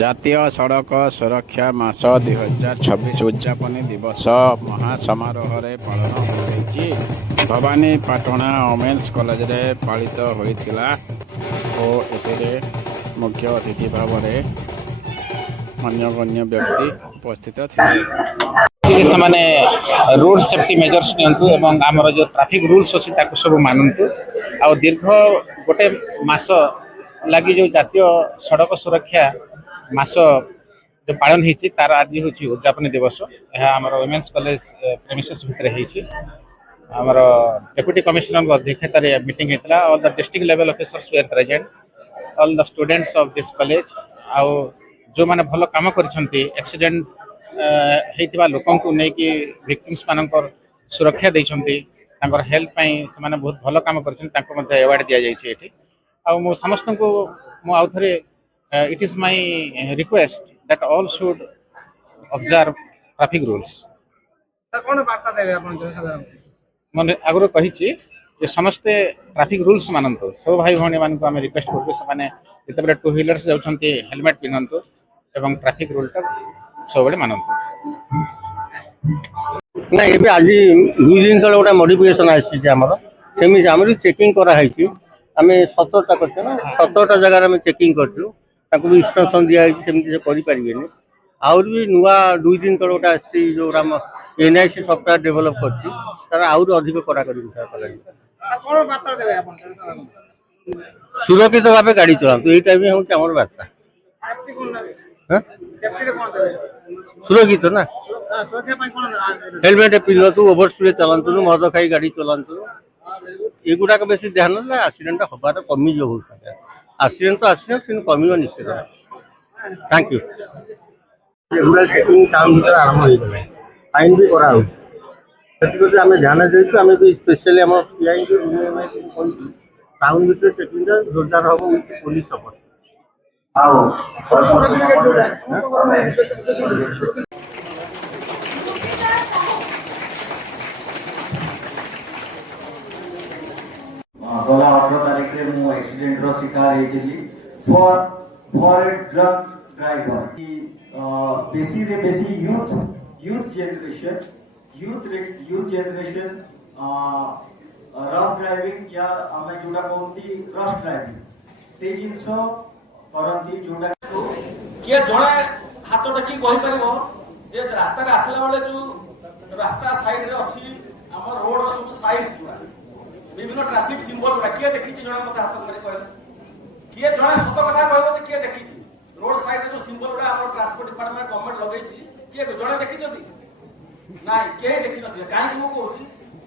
ଜାତୀୟ ସଡ଼କ ସୁରକ୍ଷା ମାସ 2026 ଉଦ୍ଯାପନୀ ଦିବସ ମହାସମାରୋହରେ ପାଳନ ହୋଇଛି। ଭବାନୀପାଟଣା ଓମେନ୍ସ କଲେଜରେ ପାଳିତ ହୋଇଥିଲା ଓ ଏଥିରେ ମୁଖ୍ୟ ଅତିଥି ଭାବରେ ମାନ୍ୟଗଣ୍ୟ ବ୍ୟକ୍ତି ଉପସ୍ଥିତ ଥିଲେ। ସେମାନେ ରୋड सेफ्टी मेजर्स नियंतु एवं आमर जो ट्रैफिक रूल्स अच्छी ताकू सब मानतु आ दीर्घ गोटे मास लगी जो जातीय सड़क सुरक्षा मास जो पालन होती तार आज हूँ उद्यापन दिवस यह आम वोमेन्स कॉलेज प्रेमिसेस भितर आमर डेप्यूटी कमिश्नर अध्यक्षता मीटिंग होता all the district level officers were present all the students of this college आउ जो माने भल काम करछंती एक्सीडेंट होता लोक नहीं विक्टिम्स मान सुरक्षा देती हेल्थ से बहुत भल कम कर अवार्ड दि जाए आ समस्त को आउ थे it is my request that all should observe traffic rules. मैंने आगुरी कही समस्ते ट्रैफिक रूल्स मानतु सब भाई भाई मान को रिक्वेस्ट करें टू व्हीलर्स जाऊँच हेलमेट पिंधतु एवं ट्रैफिक रूल सब मानतु ना ये आज 2 दिन तले गोटे मॉडिफिकेशन आम चेकिंग कराई आम 17टा कर 17टा जगह चेकिंग कर इंस्ट्रक्शन दिखाई करें आउर भी नुआ 2 दिन तले गोटे आसी जो एनआईसी सफ्टवेयर डेभलप कर अधिक कड़ा सुरक्षित भाव गाड़ी चलातु यहीटा भी हूँ आम बार्ता सुरक्षित ना हेलमेट पिंधतु ओवर स्पीड चलातु मद खाई गाड़ी चलातु युवाक बेस ध्यान ना एक्सीडेंट हबार कमी जो एक्सीडेंट तो एक्सीडेंट कि कम निश्चित। Thank you. चेकिंग टाउन भर आरंभ हो गला फाइन भी कराऊँ आम ध्यान देचु आम भी स्पेशली आम टाउन भर चेकिंग जोरदार हम विथ पुलिस सपोर्ट। गला 18 तारीख रे मु एक्सीडेंट रो शिकार हेतिली फॉर ए ड्रग ड्राइवर की बेसी यूथ जनरेशन रफ ड्राइविंग या आमे जोडा कहती रश ड्राइविंग से जिंस करंती जोडा किए जणे हाथ टेकी कहि परबो जे रास्ता रे आसला बेले जो रास्ता साइड रे अछि हमर रोड रो सब साइड्स गुडा विभिन्न ट्रैफिक सिंबल गुडा किए देखि जणे मते हाथ मारे कहला किए जणे सत कथा कहबो जे किए देखि रोड साइड रे जो सिंबल गुडा हमर ट्रांसपोर्ट डिपार्टमेंट गवर्नमेंट लगै छि किए जणे देखि जदी नाइ के देखि नथि काहे कि मु कहूछि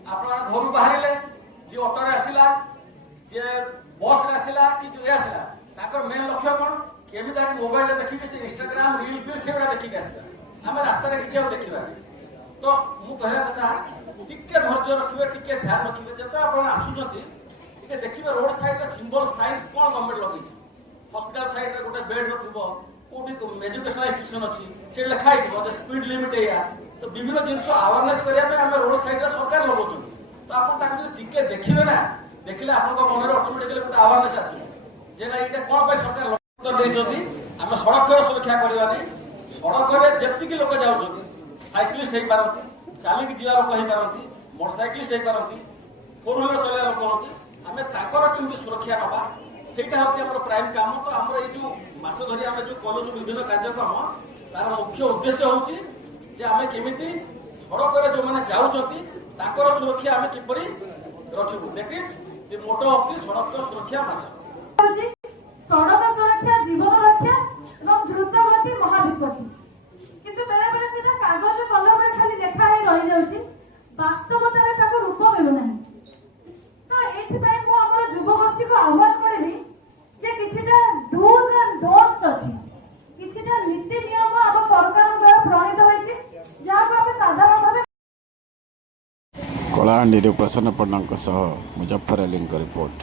आपन घर बाहरिले जे ऑटो रे आसिला जे बस रे आसिला कि जो आसिला ताकर मेन लक्ष्य कोन केमी ताकि मोबाइल रे देखि से इंस्टाग्राम रील भी सेवडा देखि के आसिला हम रास्ता रे किछो देखिबा तो मु कहया कथा टिके धैर्य रखिबे टिके ध्यान रखिबे जत आपण आसुजती टिके देखिबे रोड साइड रे सिंबल साइंस कोन गवर्नमेंट लगै छि हॉस्पिटल साइड रे गोटे बेड रखिबो कोठी एजुकेशनल इंस्टीट्यूशन अछि से लिखा हिबो जे स्पीड लिमिट एया तो विभिन्न जिंस अवेयरनेस करिया पे हम रोड साइड रे सरकार लगौछन तो आपण ताकि टिके देखिबे ना देखिले आपण को मन रे ऑटोमेटिकली गोटे अवेयरनेस आसी जे ना इटा कोन पे सरकार उत्तर देइछथि हम सड़क सुरक्षा करबा नै सड़क रे जति कि लोक जाउछथि साइकिलिस्ट हेइ पारथि चाली की जीवा लोक हेइ पारथि मोटरसाइकिलिस्ट हेइ पारथि फोर व्हीलर चले लोक होती आमे ताकर केमि सुरक्षा नबा सेटा होछि हमर प्राइम काम तो हमर ए जो मास धरि आमे जो कॉलेज विभिन्न कार्यक्रम तार मुख्य उद्देश्य होछि जे आमे केमिति सड़क रे जो माने जाउछथि ताकर सुरक्षा आमे किपरि रखिबु that is the motto of the सड़क सुरक्षा मास सड़क सुरक्षा जीवन रक्षा एवं द्रुत गति महाविपत्ति किंतु बेले बेले सेटा कागज कलम रे खाली लेखा हे रहि जाउची वास्तवता रे ताको रूप मिलु नाही तो एथि पय मु हमर युवगोष्ठी को आह्वान करबी जे किछिटा डूज एंड डोंट्स अछि किछिटा नीति नियम हम सरकार द्वारा प्रणीत होइछि जा को हम साधारण भाबे कलाहांडी प्रसन्न पन्ना मुजफ्फर अली रिपोर्ट।